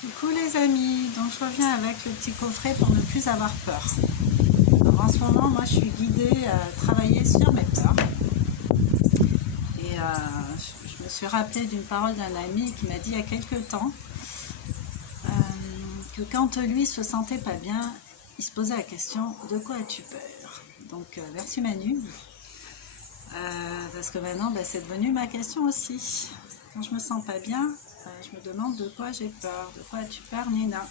Coucou les amis, donc je reviens avec le petit coffret pour ne plus avoir peur. Alors en ce moment, moi je suis guidée à travailler sur mes peurs. Et je me suis rappelée d'une parole d'un ami qui m'a dit il y a quelques temps que quand lui se sentait pas bien, il se posait la question de quoi as-tu peur? Donc merci Manu, parce que maintenant c'est devenu ma question aussi. Quand je me sens pas bien, je me demande de quoi j'ai peur. De quoi as-tu peur, Nina?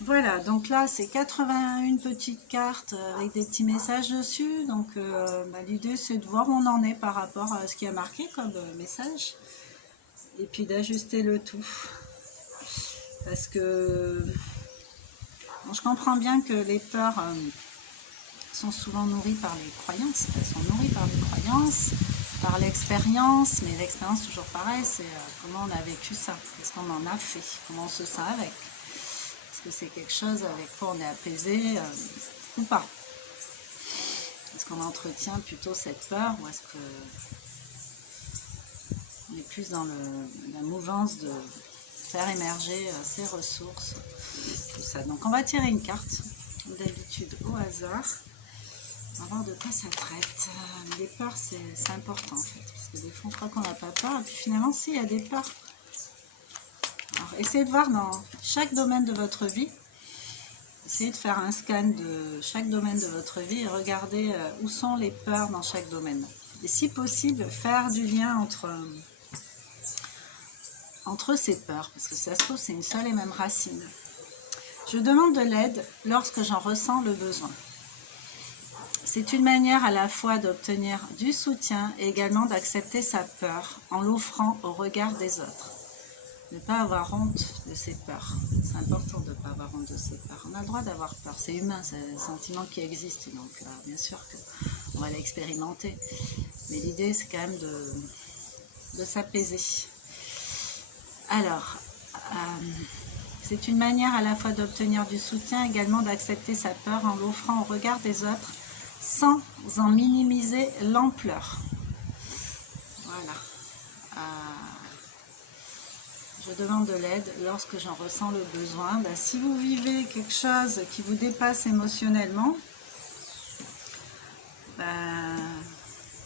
Voilà, donc là c'est 81 petites cartes avec des petits messages dessus. Donc l'idée c'est de voir où on en est par rapport à ce qui a marqué comme message. Et puis d'ajuster le tout. Parce que bon, je comprends bien que les peurs sont souvent nourries par les croyances. Elles sont nourries par les croyances, par l'expérience. Mais l'expérience toujours pareil, c'est comment on a vécu ça. Qu'est-ce qu'on en a fait, comment on se sent avec. Est-ce que c'est quelque chose avec quoi on est apaisé ou pas? Est-ce qu'on entretient plutôt cette peur ou est-ce qu'on est plus dans la mouvance de faire émerger ses ressources, tout ça. Donc on va tirer une carte, comme d'habitude au hasard. On va voir de quoi ça traite. Les peurs c'est important en fait, parce que des fois on croit qu'on n'a pas peur et puis finalement si, il y a des peurs. Alors, essayez de voir dans chaque domaine de votre vie, essayez de faire un scan de chaque domaine de votre vie et regardez où sont les peurs dans chaque domaine. Et si possible, faire du lien entre ces peurs, parce que ça se trouve c'est une seule et même racine. Je demande de l'aide lorsque j'en ressens le besoin. C'est une manière à la fois d'obtenir du soutien et également d'accepter sa peur en l'offrant au regard des autres. Ne pas avoir honte de ses peurs. C'est important de ne pas avoir honte de ses peurs. On a le droit d'avoir peur, c'est humain, c'est un sentiment qui existe, donc bien sûr qu'on va l'expérimenter. Mais l'idée c'est quand même de s'apaiser. Alors, c'est une manière à la fois d'obtenir du soutien, également d'accepter sa peur en l'offrant au regard des autres, sans en minimiser l'ampleur. Voilà. Je demande de l'aide lorsque j'en ressens le besoin. Si vous vivez quelque chose qui vous dépasse émotionnellement,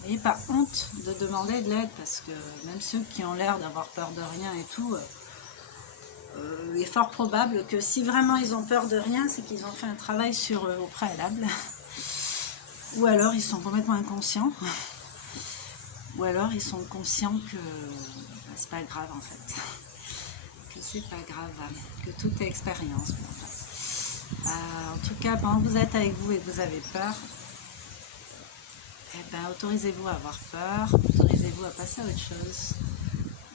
n'ayez pas honte de demander de l'aide, parce que même ceux qui ont l'air d'avoir peur de rien et tout, il est fort probable que si vraiment ils ont peur de rien, c'est qu'ils ont fait un travail sur eux au préalable. Ou alors ils sont complètement inconscients. Ou alors ils sont conscients que c'est pas grave en fait. Que c'est pas grave, que tout est expérience. En tout cas, pendant que vous êtes avec vous et que vous avez peur, autorisez-vous à avoir peur, autorisez-vous à passer à autre chose.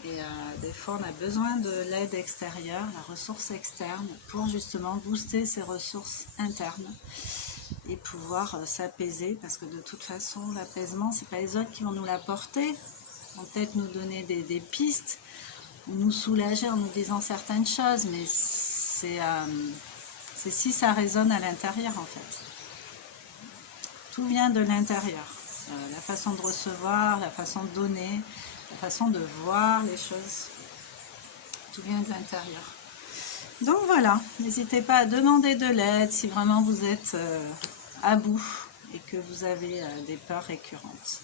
Et des fois, on a besoin de l'aide extérieure, la ressource externe, pour justement booster ses ressources internes et pouvoir s'apaiser, parce que de toute façon, l'apaisement, c'est pas les autres qui vont nous l'apporter. Ils vont peut-être nous donner des pistes, ou nous soulager en nous disant certaines choses, mais c'est si ça résonne à l'intérieur en fait. Tout vient de l'intérieur. La façon de recevoir, la façon de donner, la façon de voir les choses, tout vient de l'intérieur. Donc voilà, n'hésitez pas à demander de l'aide si vraiment vous êtes à bout et que vous avez des peurs récurrentes.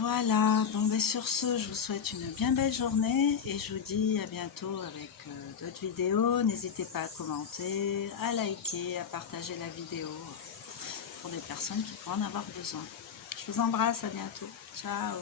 Voilà, bon sur ce, je vous souhaite une bien belle journée et je vous dis à bientôt avec d'autres vidéos. N'hésitez pas à commenter, à liker, à partager la vidéo pour des personnes qui pourraient en avoir besoin. Je vous embrasse, à bientôt. Ciao.